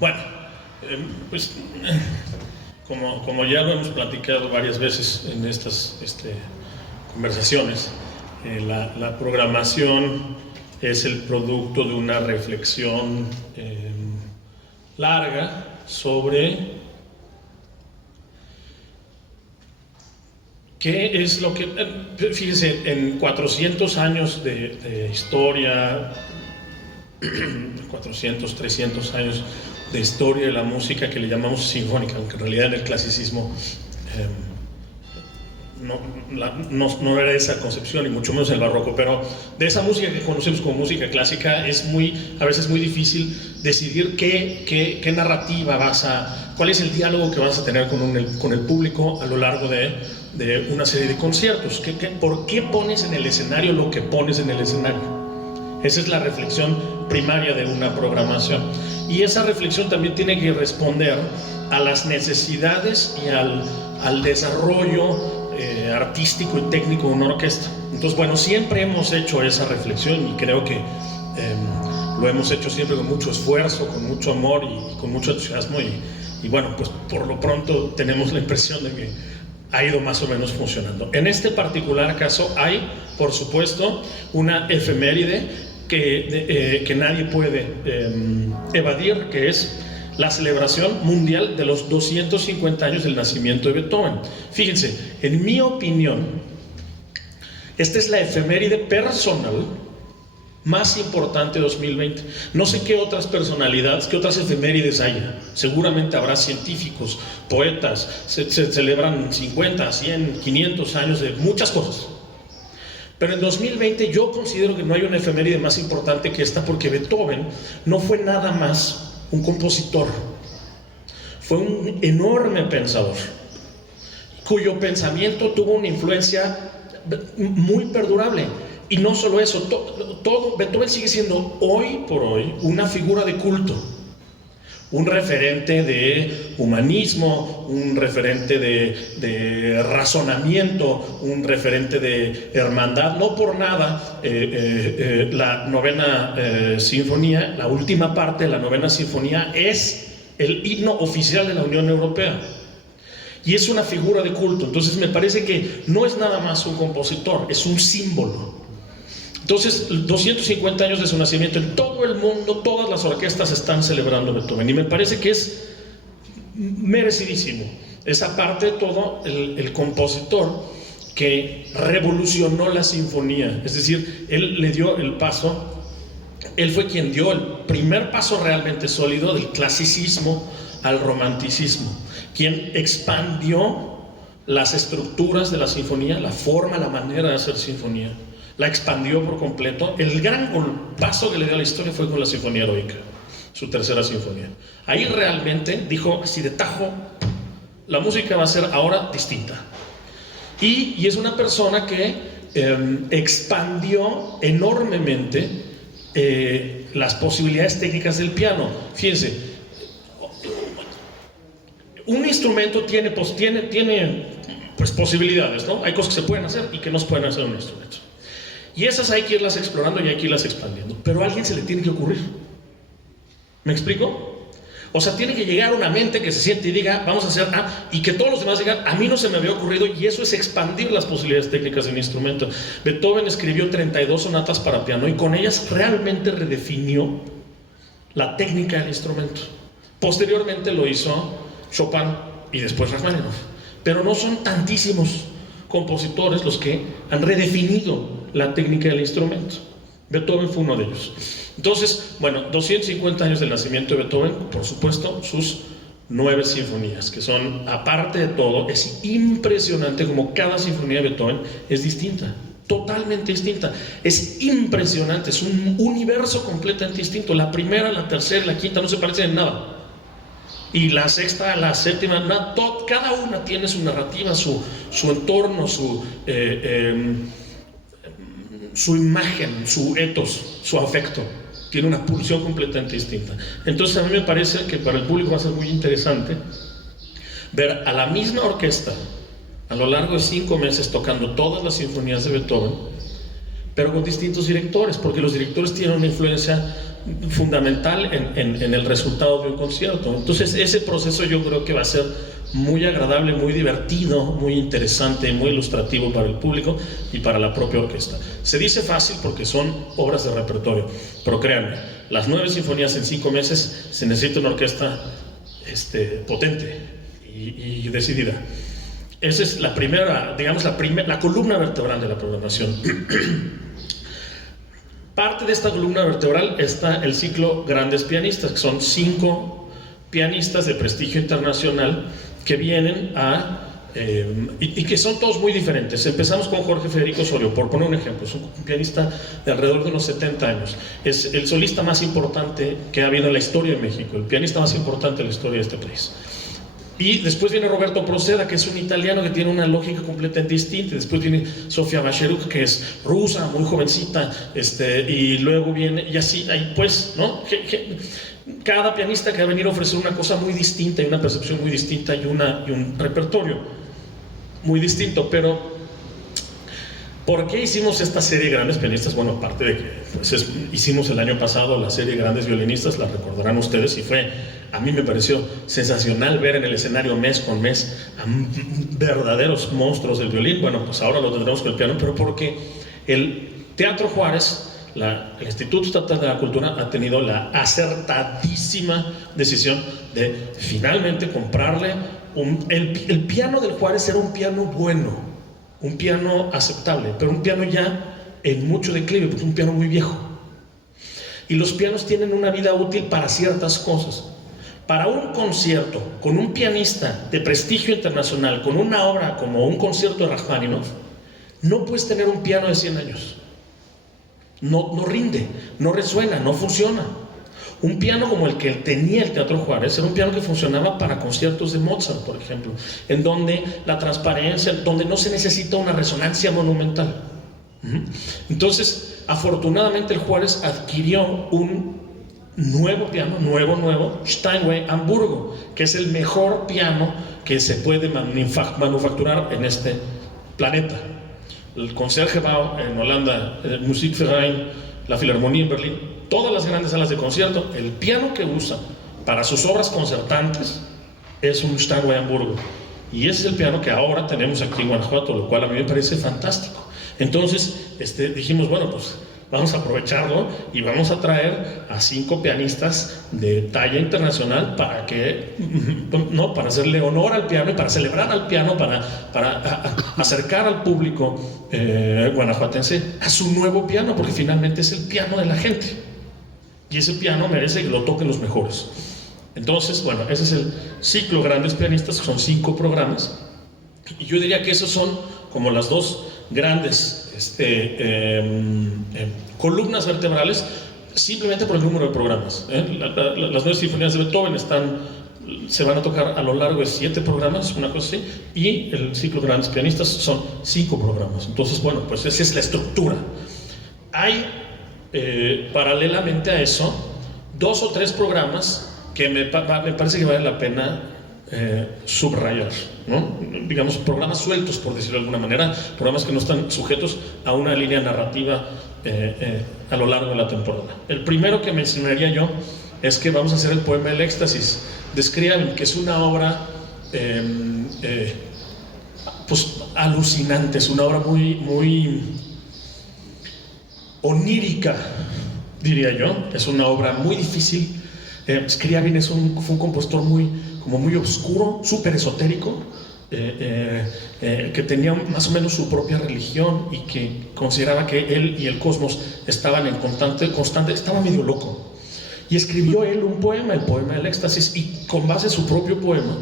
Bueno, pues como ya lo hemos platicado varias veces en estas conversaciones, la programación es el producto de una reflexión larga sobre qué es lo que, fíjense, en 400 años de historia, 400, 300 años de historia de la música que le llamamos sinfónica, aunque en realidad en el clasicismo no era esa concepción, y mucho menos en el barroco, pero de esa música que conocemos como música clásica es a veces muy difícil decidir qué narrativa cuál es el diálogo que vas a tener con el público a lo largo de una serie de conciertos. ¿Por qué pones en el escenario lo que pones en el escenario? Esa es la reflexión primaria de una programación. Y esa reflexión también tiene que responder a las necesidades y al desarrollo artístico y técnico de una orquesta. Entonces, bueno, siempre hemos hecho esa reflexión y creo que lo hemos hecho siempre con mucho esfuerzo, con mucho amor y con mucho entusiasmo. Y bueno, pues por lo pronto tenemos la impresión de que ha ido más o menos funcionando. En este particular caso hay, por supuesto, una efeméride que nadie puede evadir, que es la celebración mundial de los 250 años del nacimiento de Beethoven. Fíjense, en mi opinión, esta es la efeméride personal más importante de 2020. No sé qué otras personalidades, qué otras efemérides haya. Seguramente habrá científicos, poetas, se celebran 50, 100, 500 años de muchas cosas. Pero en 2020 yo considero que no hay una efeméride más importante que esta, porque Beethoven no fue nada más un compositor, fue un enorme pensador, cuyo pensamiento tuvo una influencia muy perdurable. Y no solo eso, Beethoven sigue siendo hoy por hoy una figura de culto, un referente de humanismo, un referente de razonamiento, un referente de hermandad. No por nada la novena sinfonía, la última parte de la novena sinfonía, es el himno oficial de la Unión Europea. Y es una figura de culto. Entonces me parece que no es nada más un compositor, es un símbolo. Entonces, 250 años de su nacimiento, en todo el mundo, todas las orquestas están celebrando Beethoven, y me parece que es merecidísimo. Es, aparte de todo, el compositor que revolucionó la sinfonía. Es decir, él le dio el paso, él fue quien dio el primer paso realmente sólido del clasicismo al romanticismo, quien expandió las estructuras de la sinfonía, la forma, la manera de hacer sinfonía, la expandió por completo. El gran paso que le dio a la historia fue con la Sinfonía Heroica, su tercera sinfonía. Ahí realmente dijo así de tajo: la música va a ser ahora distinta. Y es una persona que expandió enormemente las posibilidades técnicas del piano. Fíjense, un instrumento tiene posibilidades, ¿no? Hay cosas que se pueden hacer y que no se pueden hacer en un instrumento. Y esas hay que irlas explorando y hay que irlas expandiendo. Pero a alguien se le tiene que ocurrir. ¿Me explico? O sea, tiene que llegar una mente que se siente y diga: vamos a hacer y que todos los demás digan: a mí no se me había ocurrido. Y eso es expandir las posibilidades técnicas de un instrumento. Beethoven escribió 32 sonatas para piano, y con ellas realmente redefinió la técnica del instrumento. Posteriormente lo hizo Chopin y después Rachmaninoff. Pero no son tantísimos compositores los que han redefinido la técnica del instrumento. Beethoven fue uno de ellos. Entonces, bueno, 250 años del nacimiento de Beethoven, por supuesto, sus 9 sinfonías, que son, aparte de todo, es impresionante como cada sinfonía de Beethoven es distinta, totalmente distinta. Es impresionante, es un universo completamente distinto. La primera, la tercera y la quinta no se parecen en nada. Y la sexta, la séptima, cada una tiene su narrativa, su entorno, su imagen, su ethos, su afecto. Tiene una pulsión completamente distinta. Entonces, a mí me parece que para el público va a ser muy interesante ver a la misma orquesta a lo largo de 5 meses tocando todas las sinfonías de Beethoven, pero con distintos directores, porque los directores tienen una influencia fundamental en el resultado de un concierto. Entonces ese proceso yo creo que va a ser muy agradable, muy divertido, muy interesante, muy ilustrativo para el público y para la propia orquesta. Se dice fácil porque son obras de repertorio, pero créanme, las 9 sinfonías en 5 meses se necesita una orquesta potente y decidida. Esa es la primera, digamos, la columna vertebral de la programación. Parte de esta columna vertebral está el ciclo Grandes Pianistas, que son 5 pianistas de prestigio internacional que vienen y que son todos muy diferentes. Empezamos con Jorge Federico Osorio, por poner un ejemplo. Es un pianista de alrededor de unos 70 años. Es el solista más importante que ha habido en la historia de México, el pianista más importante en la historia de este país. Y después viene Roberto Proceda, que es un italiano que tiene una lógica completamente distinta. Después viene Sofía Bacheruk, que es rusa, muy jovencita, y luego viene, y así, ahí pues, ¿no? Cada pianista que va a venir a ofrecer una cosa muy distinta y una percepción muy distinta y un repertorio muy distinto. Pero ¿por qué hicimos esta serie de Grandes Pianistas? Bueno, aparte de que pues, hicimos el año pasado la serie Grandes Violinistas, la recordarán ustedes, y a mí me pareció sensacional ver en el escenario mes con mes a verdaderos monstruos del violín. Bueno, pues ahora lo tendremos con el piano, pero porque el Teatro Juárez, el Instituto Estatal de la Cultura, ha tenido la acertadísima decisión de finalmente comprarle el piano del Juárez. Era un piano bueno, un piano aceptable, pero un piano ya en mucho declive, porque es un piano muy viejo. Y los pianos tienen una vida útil para ciertas cosas. Para un concierto con un pianista de prestigio internacional, con una obra como un concierto de Rachmaninoff, no puedes tener un piano de 100 años. No rinde, no resuena, no funciona. Un piano como el que tenía el Teatro Juárez era un piano que funcionaba para conciertos de Mozart, por ejemplo, en donde la transparencia, donde no se necesita una resonancia monumental. Entonces, afortunadamente el Juárez adquirió un nuevo piano, nuevo, Steinway Hamburgo, que es el mejor piano que se puede manufacturar en este planeta. El Concertgebouw en Holanda, el Musikverein, la Filarmonía en Berlín, todas las grandes salas de concierto, el piano que usan para sus obras concertantes es un Steinway Hamburgo. Y ese es el piano que ahora tenemos aquí en Guanajuato, lo cual a mí me parece fantástico. Entonces dijimos, bueno, pues vamos a aprovecharlo y vamos a traer a 5 pianistas de talla internacional para hacerle honor al piano y para celebrar al piano, para acercar al público guanajuatense a su nuevo piano, porque finalmente es el piano de la gente y ese piano merece que lo toquen los mejores. Entonces, bueno, ese es el ciclo Grandes Pianistas, que son 5 programas, y yo diría que esos son como las 2 grandes columnas vertebrales, simplemente por el número de programas. Las 9 sinfonías de Beethoven se van a tocar a lo largo de 7 programas, una cosa así, y el ciclo Grandes Pianistas son 5 programas. Entonces, bueno, pues esa es la estructura. Hay, paralelamente a eso, 2 o 3 programas que me parece que vale la pena subrayar, ¿no? Digamos, programas sueltos, por decirlo de alguna manera, programas que no están sujetos a una línea narrativa a lo largo de la temporada. El primero que mencionaría yo es que vamos a hacer el poema El Éxtasis de Scriabin, que es una obra pues alucinante, es una obra muy onírica, diría yo. Es una obra muy difícil. Scriabin fue un compositor muy oscuro, súper esotérico, que tenía más o menos su propia religión y que consideraba que él y el cosmos estaban en constante, estaba medio loco. Y escribió él un poema, el poema del Éxtasis, y con base en su propio poema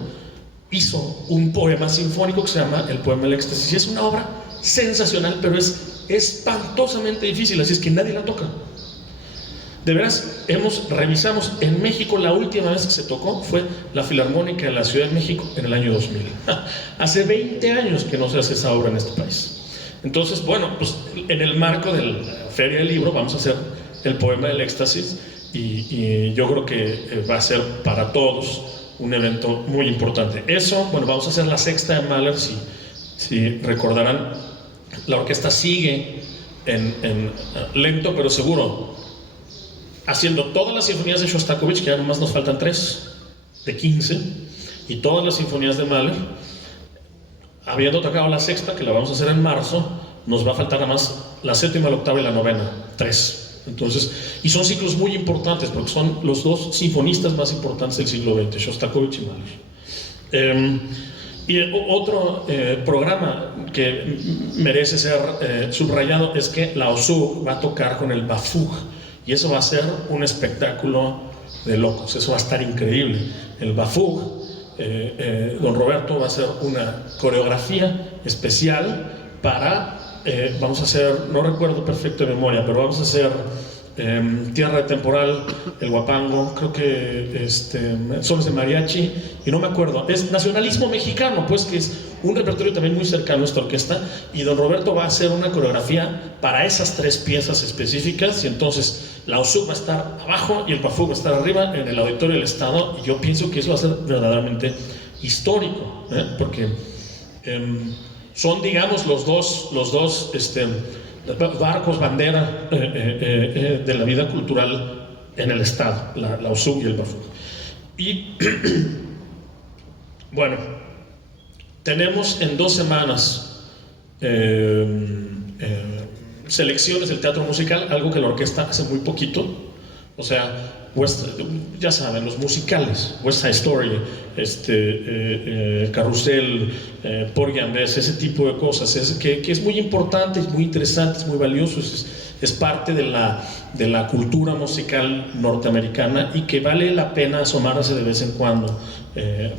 hizo un poema sinfónico que se llama el poema del Éxtasis. Y es una obra sensacional, pero es espantosamente difícil, así es que nadie la toca. De veras, revisamos en México, la última vez que se tocó fue la Filarmónica de la Ciudad de México en el año 2000. Hace 20 años que no se hace esa obra en este país. Entonces, bueno, pues en el marco de la Feria del Libro vamos a hacer el poema del Éxtasis y yo creo que va a ser para todos un evento muy importante. Eso, bueno, vamos a hacer la sexta de Mahler, si recordarán, la orquesta sigue en lento pero seguro haciendo todas las sinfonías de Shostakovich, que ya nomás nos faltan 3 de 15, y todas las sinfonías de Mahler. Habiendo tocado la sexta, que la vamos a hacer en marzo, nos va a faltar nada más la séptima, la octava y la novena, 3. Entonces, y son ciclos muy importantes porque son los 2 sinfonistas más importantes del siglo XX, Shostakovich y Mahler. Y otro programa que merece ser subrayado es que la OSUG va a tocar con el Bafug, y eso va a ser un espectáculo de locos, eso va a estar increíble. El Bafug, don Roberto va a hacer una coreografía especial para, vamos a hacer, no recuerdo perfecto de memoria, pero vamos a hacer Tierra de Temporal, El Huapango, creo que Sones de Mariachi, y no me acuerdo, es nacionalismo mexicano, pues, que es un repertorio también muy cercano a esta orquesta, y don Roberto va a hacer una coreografía para esas 3 piezas específicas, y entonces la OSUG va a estar abajo y el Bafug va a estar arriba en el Auditorio del Estado, y yo pienso que eso va a ser verdaderamente histórico, porque son, digamos, los dos barcos bandera de la vida cultural en el Estado, la OSUG y el Bafug. Y bueno, tenemos en 2 semanas selecciones del teatro musical, algo que la orquesta hace muy poquito. O sea, ya saben, los musicales, West Side Story, Carrusel, Porgy and Bess, ese tipo de cosas, que es muy importante, es muy interesante, es muy valioso, es parte de la cultura musical norteamericana, y que vale la pena asomarse de vez en cuando,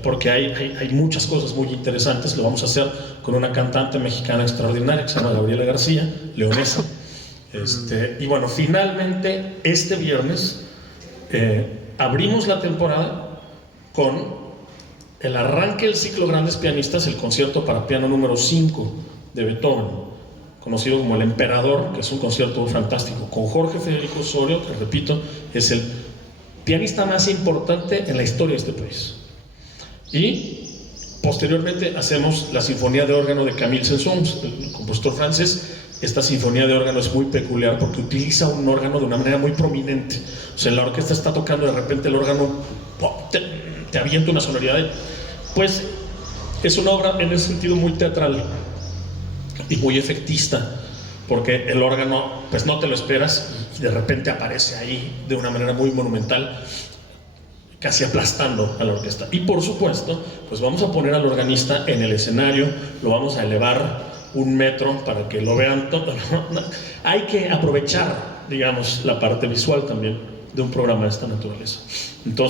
porque hay muchas cosas muy interesantes. Lo vamos a hacer con una cantante mexicana extraordinaria que se llama Gabriela García, leonesa. Y bueno, finalmente este viernes abrimos la temporada con el arranque del ciclo Grandes Pianistas, el concierto para piano número 5 de Beethoven, conocido como El Emperador, que es un concierto fantástico, con Jorge Federico Osorio, que repito, es el pianista más importante en la historia de este país. Y posteriormente hacemos la Sinfonía de Órgano de Camille Saint-Saëns, el compositor francés. Esta sinfonía de órgano es muy peculiar porque utiliza un órgano de una manera muy prominente. O sea, la orquesta está tocando, de repente el órgano te avienta una sonoridad. Pues es una obra en ese sentido muy teatral y muy efectista, porque el órgano, pues no te lo esperas y de repente aparece ahí de una manera muy monumental, casi aplastando a la orquesta. Y por supuesto, pues vamos a poner al organista en el escenario, lo vamos a elevar 1 metro para que lo vean todo. Hay que aprovechar, digamos, la parte visual también de un programa de esta naturaleza. Entonces,